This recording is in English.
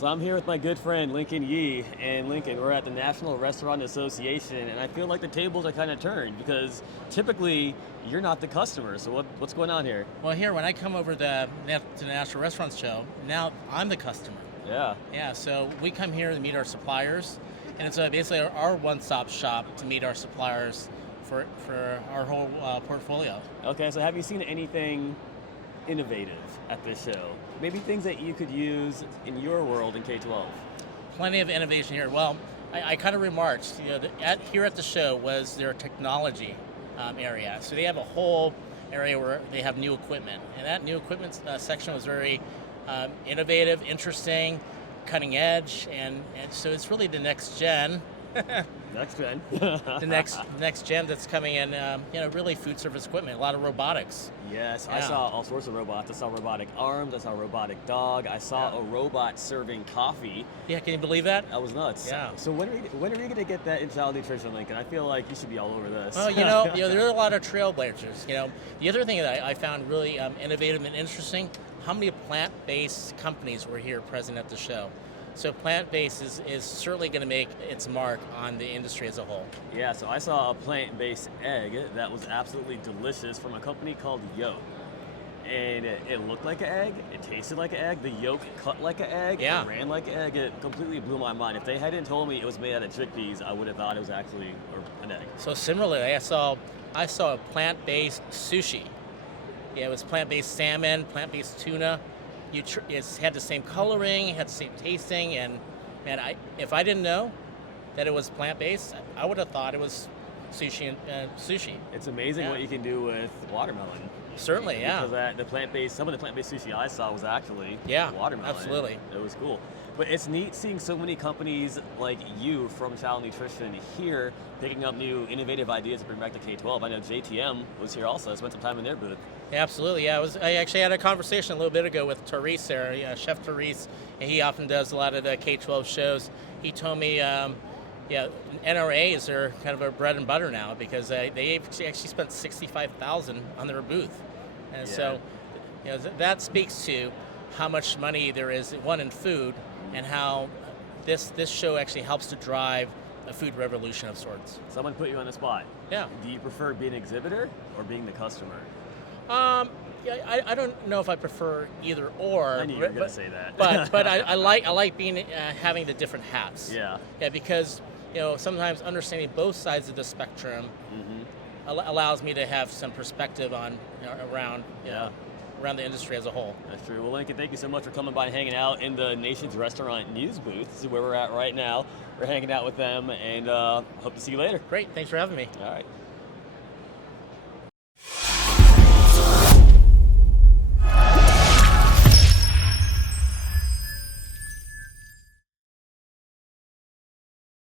So I'm here with my good friend Lincoln Yee, and Lincoln, we're at the National Restaurant Association, and I feel like the tables are kind of turned because typically you're not the customer. So what's going on here? Well, here, when I come over to the National Restaurants Show, now I'm the customer. Yeah. Yeah, so we come here to meet our suppliers, and it's basically our one-stop shop to meet our suppliers for our whole portfolio. Okay, so have you seen anything innovative at this show? Maybe things that you could use in your world in K-12. Plenty of innovation here. Well, I kind of remarked, here at the show was their technology area. So they have a whole area where they have new equipment, and that new equipment section was very innovative, interesting, cutting edge, and so it's really the next gen. Next gen. the next gen that's coming in, really food service equipment, a lot of robotics. Yes, Yeah. I saw all sorts of robots. I saw robotic arms, I saw a robotic dog, I saw a robot serving coffee. Yeah, can you believe that? That was nuts. Yeah. So when are you going to get that in child nutrition, Lincoln? I feel like you should be all over this. Well, there are a lot of trailblazers. The other thing that I found really innovative and interesting, how many plant-based companies were here present at the show. So plant-based is certainly going to make its mark on the industry as a whole. Yeah, so I saw a plant-based egg that was absolutely delicious from a company called Yolk. And it looked like an egg, it tasted like an egg, the yolk cut like an egg, Yeah. it ran like an egg, it completely blew my mind. If they hadn't told me it was made out of chickpeas, I would have thought it was actually an egg. So similarly, I saw a plant-based sushi. Yeah, it was plant-based salmon, plant-based tuna. It had the same coloring, had the same tasting, and if I didn't know that it was plant-based, I would have thought it was sushi. It's amazing what you can do with watermelon. Certainly, yeah. Because some of the plant-based sushi I saw was actually watermelon. Absolutely. It was cool. But it's neat seeing so many companies like you from Child Nutrition here picking up new innovative ideas to bring back to K-12. I know JTM was here also. I spent some time in their booth. Absolutely, yeah. I actually had a conversation a little bit ago with Therese there, Chef Therese, and he often does a lot of the K-12 shows. He told me, NRA is their kind of a bread and butter now because they actually spent $65,000 on their booth, and so that speaks to how much money there is, one, in food, and how this show actually helps to drive a food revolution of sorts. Someone put you on the spot. Yeah. Do you prefer being an exhibitor or being the customer? I don't know if I prefer either or. I knew you were going to say that. but I like being having the different hats. Yeah. Yeah, because sometimes understanding both sides of the spectrum allows me to have some perspective on around the industry as a whole. That's true. Well, Lincoln, thank you so much for coming by and hanging out in the Nation's Restaurant News booth. This is where we're at right now. We're hanging out with them, and hope to see you later. Great. Thanks for having me. All right.